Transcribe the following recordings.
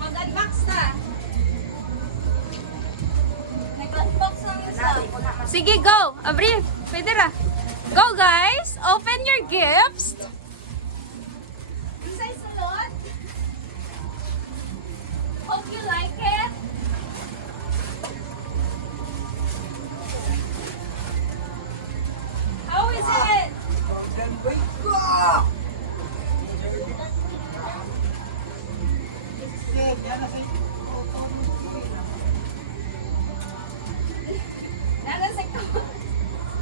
Mag-unbox na. Nag-unbox lang isa. Sige, go! Abril, pwede ra. Go, guys! Open your gifts! Isa sulod. Hope you like it. How is it? Nalasik ko.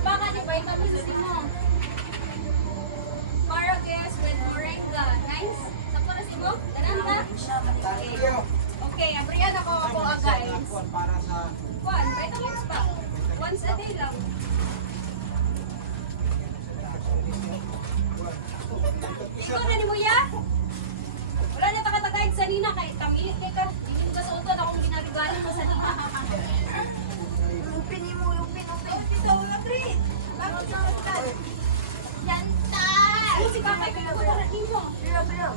Baka di ba ikaw gusto mo? Paragus with moringa. Nice? Sako na mo? Ganun na? Okay, abriyan ako guys. Kuan, vitamins pa. Once a day lang. Ikaw na ni Muya? Wala na takatagayad sa Nina kay tamilit ni ka. Hindi ka sa uton akong ginarigala mo sa Nina. Upin mo, upin. Ito, Madrid. Bakit sa uton? Yantan! Si Kakay, pinagularan mo. Bilo.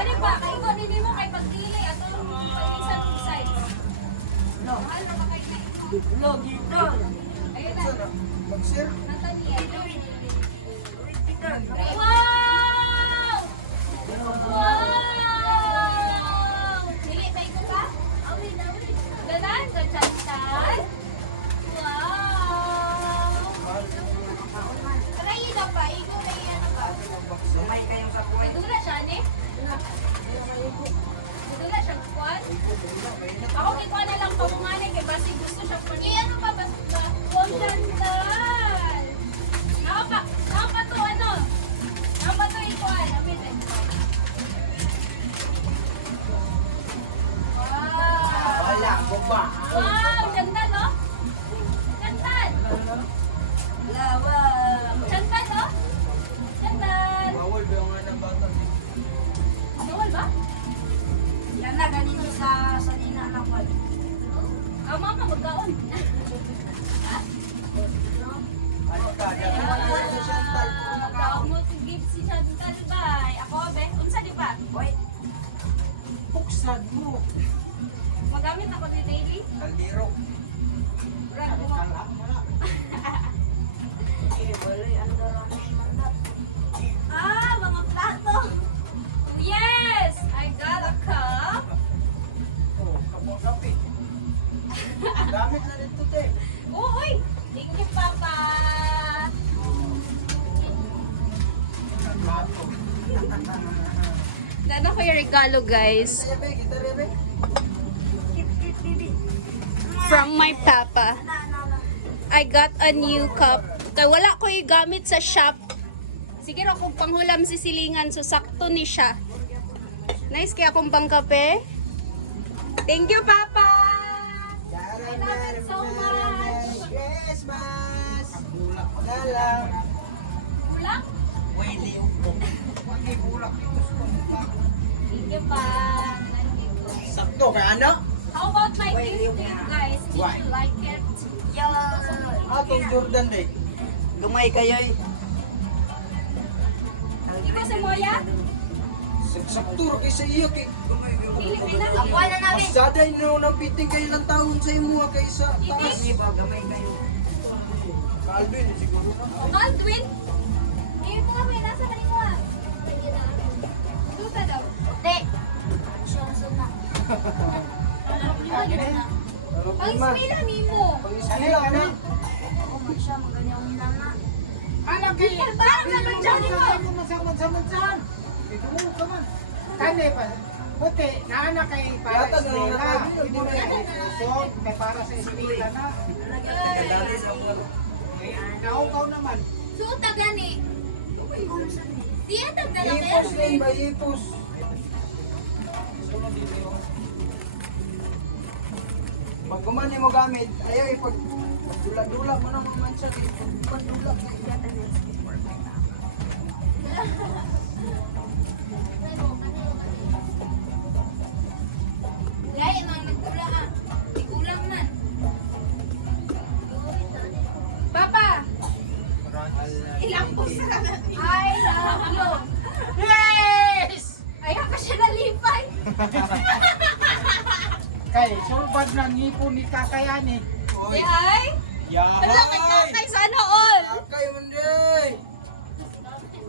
Ano ba? Ikaw din mo kay pagdili at isang size. No. Mahal na ba kayo na ito? No, dito. Ayun na. Mag-share. Nataniel. Wow! Wow! Dili ba ito ka? Ganan? Gachantan? Wow! Aray na pa. Ikaw na yan ba? Sumay kayong sa kumay. Ito na siya, ne? Ito na siya, kuwan? Ako kikuha na lang pamunganin kay basi gusto siya kuwan. Eh, ano ba? Huwag dandan! Nakapa to, ano? Nakapa to ikuan. Amin. Wow! Wala ko ba? Wow! Ganda, no? Gantan! Gantan, no? Gantan! Bawal ba yung anak bata? Bawal ba? Yan na, ganito sa Nina anak ko. Mama, magkaon. Ano ka? Dahil sa Chantal po na ka. Magkaon mo to give si Chantal, bay. Ako, be. Unsa, di ba? Oy, Buksad mo. Magamit ako ni daily. Kaldero. Brad, mo. Kalak mo na. wala ang darang mandat. Ah, mga plato. Yes! I got a cup. Oh, kapag-kapit. Gamit na dito, te. Uy! Thank you, Papa. Nagbato. Ano ko yung regalo, guys? Kita, Bebe. Kita, Bebe. Kit, bibi. From my papa. I got a new cup. Kaya wala ko yung gamit sa shop. Sige ro kung panghulam si silingan, so sakto ni siya. Nice kaya akong pangkape. Thank you, Papa! Yara, love it so much. Christmas. Bulak mo na lang. Ulang? Pwede yung pwede bulak yung gusto mo pa. Thank you, Pa. Nandito. Sakto ka, ano? How about my gift to you guys? Did Why? you like it? Atong Jordan, eh. Gamay kayo, eh. Ikaw si Moya? Sakto kay sa iyo, kay Pili ka na. Ako na namin. Masada nyo nang piting kayo ng taon sa imo kaysa taas. Di ba, gamay kayo. Calvin, siguro na. O, Baldwin? Ngayon po kami, nasa kanila. Duta daw. Hindi. Siyang na. Pang-ismila mo. Pang-iskila ka na. Ako man siya, maganyaw nila na. Anak kay Parang naman siya ni mo. Saman-saman. Dito mo ka man. Kani pa. Buti, naanak kay para Yata na eskwela. lang Hindi mo na isusod, kay para sa eskwela na. Naukaw naman. Suta gani. Diya tagdala Ipos din ba, ipos? Pag kumani mo gamit, ayaw ipag dula-dula mo na mga mansa dito. Pag-dula. Gaya mga nagtula ah. Ikulang man. Papa! Ilang pusa I love you. Yay! Kay, sulbad ng ngipon ni Kakayani. Oy. Say hi. Wala kay Yahay. kakay sana all. Kakay man day.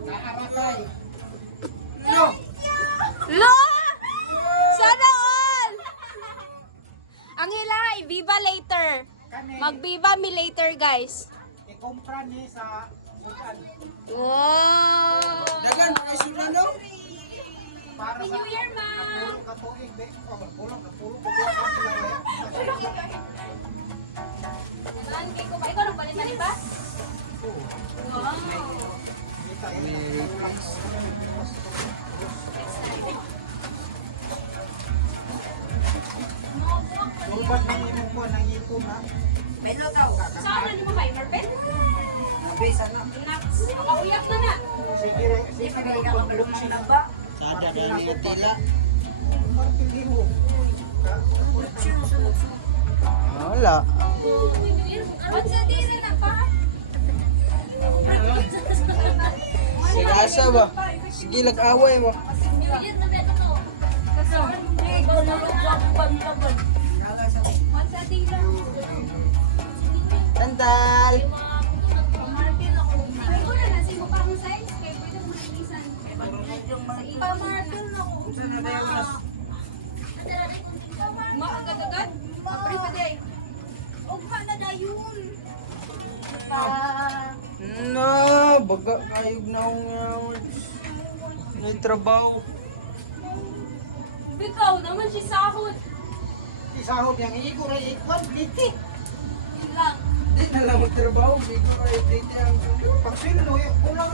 Naarakay. No. Lo! Sana all. Ang hilay, viva later. Kani, Magbiba mi later, guys. ikumpra ni sa bukan. Wow! Dagan kay sulan daw. Para Happy sa New Year, Ma! Pulong katuig, be. Pulong ko ba? Saan kay ko ba? Ikaw nang balitan ni ba? Wow! Sulbad ng imong kuha ng ngipon ha. May lutaw. Saan na ni mo kay Marvin? Abisa na. Naks, makauyak na na. Sige, Di pa kayo nakapulong na ba? Sada na ni tila. Martiliho. Wala. Ba't sa diri na pa? Sige asa ba? Sige lag-away mo. New Year na ba ito to? Ikaw na lutang laban. Ba't sa diri? Tantal. Marvin ako. Ay, ko na nasi mo pa akong size. Kaya pwede mo na inisan. Pa Marvin ako. Agad-agad? Apre pa day. Ugpa na dayon. No, baga kayog na akong may trabaho. Ikaw naman si Sahod. Isahod yung iiko rin ikwan, bliti. Yun lang. Di na lang magtrabaho. Di ko kayo titi ang